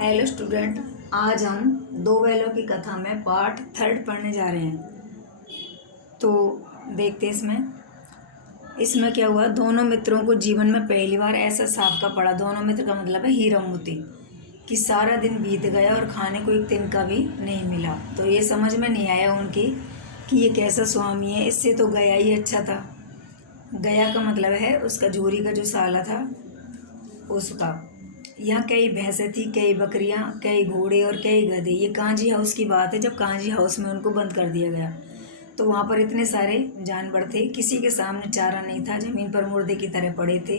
Hello student, आज हम दो बैलों की कथा में पार्ट 3 पढ़ने जा रहे हैं। तो देखते हैं इसमें क्या हुआ। दोनों मित्रों को जीवन में पहली बार ऐसा सांप का पड़ा। दोनों मित्र का मतलब है हीरा मोती, कि सारा दिन बीत गया और खाने को एक तिनका भी नहीं मिला। तो ये समझ में नहीं आया उनकी कि ये कैसा स्वामी है, इससे तो गया ही अच्छा था। गया का मतलब है उसका झूरी का जो साला था उसका। यहाँ कई भैंसें थी, कई बकरियाँ, कई घोड़े और कई गधे। ये कांजी हाउस की बात है, जब कांजी हाउस में उनको बंद कर दिया गया। तो वहाँ पर इतने सारे जानवर थे, किसी के सामने चारा नहीं था, ज़मीन पर मुर्दे की तरह पड़े थे,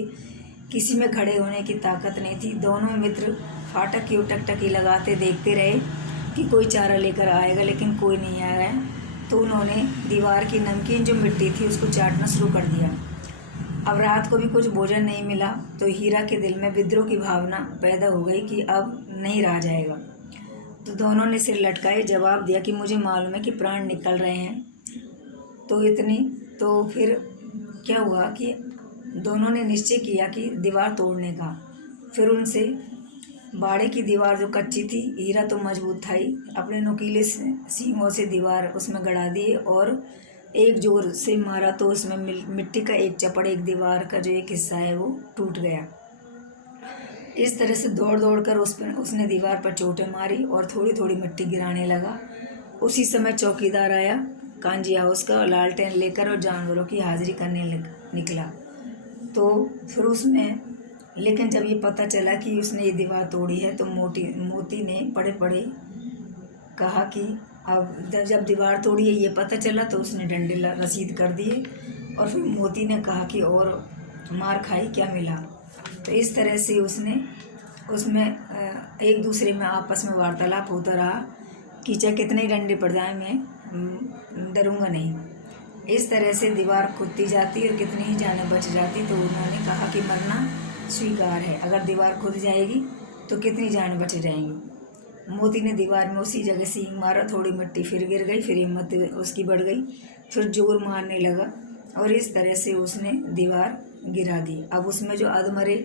किसी में खड़े होने की ताकत नहीं थी। दोनों मित्र फाटक की टकटकी लगाते देखते रहे कि कोई चारा लेकर आएगा, लेकिन कोई नहीं आया। तो उन्होंने दीवार की नमकीन जो मिट्टी थी उसको चाटना शुरू कर दिया। अब रात को भी कुछ भोजन नहीं मिला, तो हीरा के दिल में विद्रोह की भावना पैदा हो गई कि अब नहीं रहा जाएगा। तो दोनों ने सिर लटकाए, जवाब दिया कि मुझे मालूम है कि प्राण निकल रहे हैं। तो फिर क्या हुआ कि दोनों ने निश्चय किया कि दीवार तोड़ने का। फिर उनसे बाड़े की दीवार जो कच्ची थी, हीरा तो मजबूत था ही, अपने नुकीले सींगों से दीवार उसमें गड़ा दिए और एक जोर से मारा तो उसमें मिट्टी का एक चपड़, एक दीवार का जो एक हिस्सा है वो टूट गया। इस तरह से दौड़ दौड़ कर उसने दीवार पर चोटें मारी और थोड़ी थोड़ी मिट्टी गिराने लगा। उसी समय चौकीदार आया कांजी हाउस का, लालटेन लेकर और जानवरों की हाजिरी करने निकला। तो फिर लेकिन जब ये पता चला कि उसने ये दीवार तोड़ी है, तो मोती ने पड़े पड़े कहा कि अब जब दीवार तोड़ी है ये पता चला, तो उसने डंडे रसीद कर दिए। और फिर मोती ने कहा कि और मार खाई क्या मिला। तो इस तरह से उसमें एक दूसरे में आपस में वार्तालाप होता रहा कि चाहे कितने डंडे पड़ जाए मैं डरूंगा नहीं। इस तरह से दीवार खुदती जाती और कितनी ही जानें बच जाती। तो उन्होंने कहा कि मरना स्वीकार है, अगर दीवार खुद जाएगी तो कितनी जानें बच जाएंगी। मोती ने दीवार में उसी जगह सींग मारा, थोड़ी मिट्टी फिर गिर गई, फिर हिम्मत उसकी बढ़ गई, फिर जोर मारने लगा और इस तरह से उसने दीवार गिरा दी। अब उसमें जो अधमरे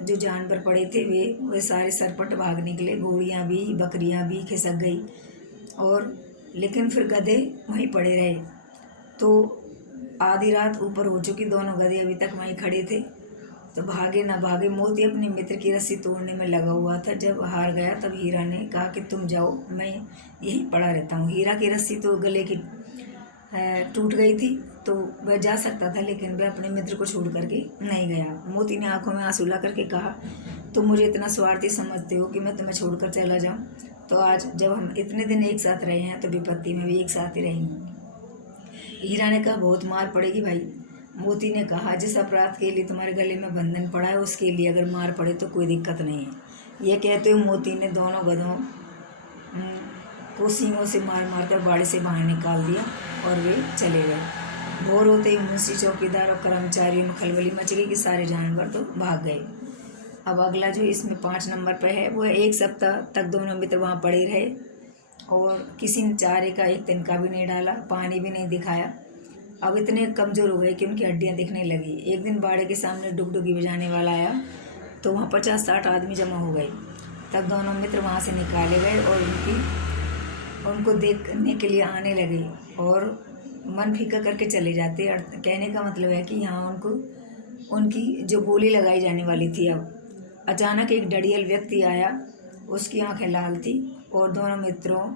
जो जानवर पड़े थे वे सारे सरपट भाग निकले। घोड़ियाँ भी, बकरियाँ भी खिसक गई और लेकिन फिर गधे वहीं पड़े रहे। तो आधी रात ऊपर हो चुकी, दोनों गधे अभी तक वहीं खड़े थे। तो भागे ना भागे, मोती अपने मित्र की रस्सी तोड़ने में लगा हुआ था। जब हार गया तब हीरा ने कहा कि तुम जाओ, मैं यहीं पड़ा रहता हूँ। हीरा की रस्सी तो गले की टूट गई थी, तो वह जा सकता था, लेकिन वह अपने मित्र को छोड़ करके नहीं गया। मोती ने आंखों में आंसू ला करके कहा, तुम मुझे इतना स्वार्थी समझते हो कि मैं तुम्हें छोड़कर चला जाऊँ? तो आज जब हम इतने दिन एक साथ रहे हैं, तो विपत्ति में भी एक साथ ही रहेंगे। हीरा ने कहा, बहुत मार पड़ेगी भाई। मोती ने कहा, जिस अपराध के लिए तुम्हारे गले में बंधन पड़ा है, उसके लिए अगर मार पड़े तो कोई दिक्कत नहीं है। यह कहते हुए मोती ने दोनों गधों को सींगों से मार मार कर बाड़े से बाहर निकाल दिया और वे चले गए। भोर होते ही मुंशी, चौकीदार और कर्मचारियों में खलबली मच गई कि सारे जानवर तो भाग गए। अब अगला जो इसमें 5 नंबर पर है, वो 1 सप्ताह तक दोनों मित्र वहाँ पड़े रहे और किसी ने चारे का एक तिनका भी नहीं डाला, पानी भी नहीं दिखाया। अब इतने कमज़ोर हो गए कि उनकी हड्डियाँ दिखने लगी। एक दिन बाड़े के सामने डुगडुगी बजाने वाला आया, तो वहाँ 50-60 आदमी जमा हो गए। तब दोनों मित्र वहाँ से निकाले गए और उनको देखने के लिए आने लगे और मन फीका करके चले जाते। कहने का मतलब है कि यहाँ उनकी जो गोली लगाई जाने वाली थी। अब अचानक एक डड़ियल व्यक्ति आया, उसकी आँखें लाल थी और दोनों मित्रों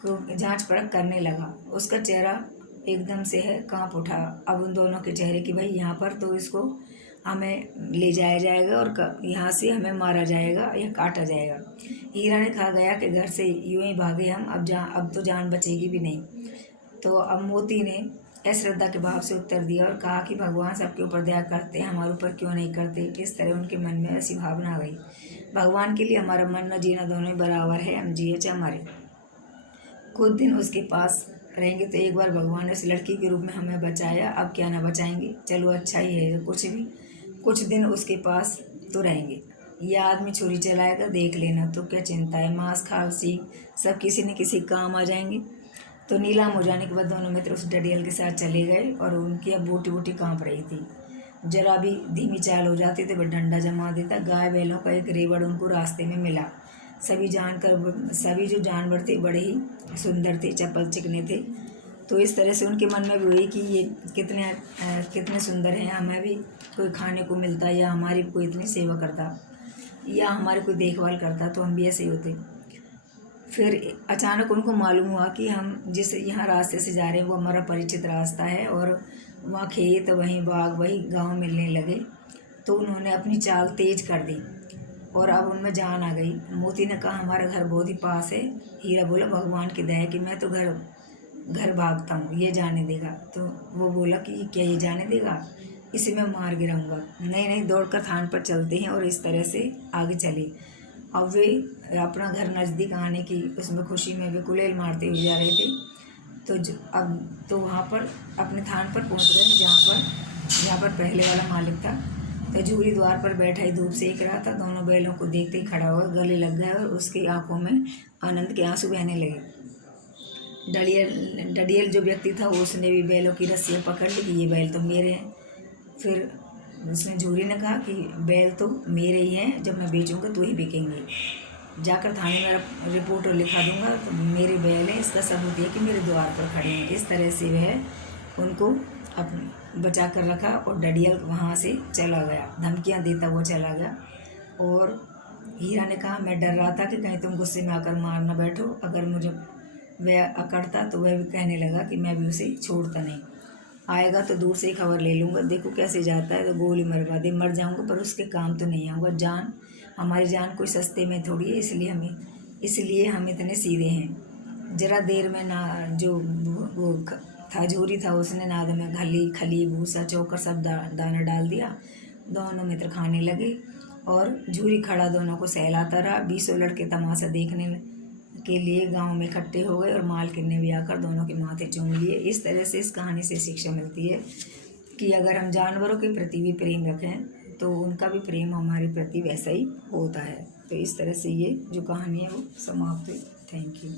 को जांच परख करने लगा। उसका चेहरा एकदम से कांप उठा। अब उन दोनों के चेहरे की, भाई यहाँ पर तो इसको हमें ले जाया जाएगा और यहाँ से हमें मारा जाएगा या काटा जाएगा। हीरा ने कहा, गया कि घर से यूं ही भागे हम, अब तो जान बचेगी भी नहीं। तो अब मोती ने अश्रद्धा के भाव से उत्तर दिया और कहा कि भगवान सबके ऊपर दया करते हैं, हमारे ऊपर क्यों नहीं करते। इस तरह उनके मन में ऐसी भावना आ गई, भगवान के लिए हमारा मरना जीना दोनों ही बराबर है, हम जिए चाहे मरे। कुछ दिन उसके पास रहेंगे तो एक बार भगवान ने उस लड़की के रूप में हमें बचाया, अब क्या ना बचाएंगे। चलो अच्छा ही है, कुछ दिन उसके पास तो रहेंगे। यह आदमी छुरी चलाएगा, देख लेना, तो क्या चिंता है, मांस खाल सीख सब किसी न किसी काम आ जाएंगे। तो नीलाम हो जाने के बाद दोनों मित्र उस डडियल के साथ चले गए और उनकी अब बोटी बोटी काँप रही थी। जरा भी धीमी चाल हो जाती तो वह डंडा जमा देता। गाय बैलों का एक रेवड़ उनको रास्ते में मिला। सभी जो जानवर थे बड़े ही सुंदर थे, चपल चिकने थे। तो इस तरह से उनके मन में भी हुई कि ये कितने सुंदर हैं, हमें भी कोई खाने को मिलता या हमारी कोई इतनी सेवा करता या हमारी कोई देखभाल करता तो हम भी ऐसे ही होते। फिर अचानक उनको मालूम हुआ कि हम जिस यहाँ रास्ते से जा रहे हैं वो हमारा परिचित रास्ता है और वहाँ खेत, वहीं बाग, वही गांव मिलने लगे। तो उन्होंने अपनी चाल तेज कर दी और अब उनमें जान आ गई। मोती ने कहा हमारा घर बहुत ही पास है। हीरा बोला भगवान की दया कि मैं तो घर भागता हूँ, ये जाने देगा? तो वो बोला कि क्या ये जाने देगा, इसे मैं मार गिराऊंगा। नहीं नहीं, दौड़कर थान पर चलते हैं। और इस तरह से आगे चले। अब वे अपना घर नज़दीक आने की उसमें खुशी में वे गुलेल मारते हुए जा रहे थे। तो वहाँ पर अपने थान पर पहुँच गए जहाँ पर पहले वाला मालिक था। तो झूरी द्वार पर बैठा ही धूप सेक रहा था। दोनों बैलों को देखते ही खड़ा हुआ, गले लग गया और उसकी आंखों में आनंद के आंसू बहने लगे। डडियल जो व्यक्ति था उसने भी बैलों की रस्सियाँ पकड़ ली कि ये बैल तो मेरे हैं। फिर उसने झूरी ने कहा कि बैल तो मेरे ही हैं, जब मैं बेचूंगा तो ही बिकेंगे। जाकर थाने में रिपोर्ट लिखा दूंगा, तो मेरे बैल हैं, इसका सबूत है कि मेरे द्वार पर खड़े हैं। इस तरह से वह उनको बचा कर रखा और डडियल वहाँ से चला गया, धमकियाँ देता हुआ चला गया। और हीरा ने कहा मैं डर रहा था कि कहीं तुम गुस्से में आकर मार न बैठो। अगर मुझे वह अकड़ता तो वह भी कहने लगा कि मैं भी उसे छोड़ता नहीं, आएगा तो दूर से ही खबर ले लूँगा, देखो कैसे जाता है, तो गोली मरवा दे, मर जाऊँगा पर उसके काम तो नहीं आऊँगा। हमारी जान कोई सस्ते में थोड़ी है, इसलिए हम इतने सीधे हैं। जरा देर में ना जो वो था झूरी था उसने नाद में खली भूसा चोकर सब दाना डाल दिया। दोनों मित्र खाने लगे और झूरी खड़ा दोनों को सहलाता रहा। 20 लड़के तमाशा देखने के लिए गांव में इकट्ठे हो गए और मालकिन ने भी आकर दोनों के माथे चूम लिए। इस तरह से इस कहानी से शिक्षा मिलती है कि अगर हम जानवरों के प्रति भी प्रेम रखें तो उनका भी प्रेम हमारे प्रति वैसा ही होता है। तो इस तरह से ये जो कहानी है वो समाप्त हुई। Thank you.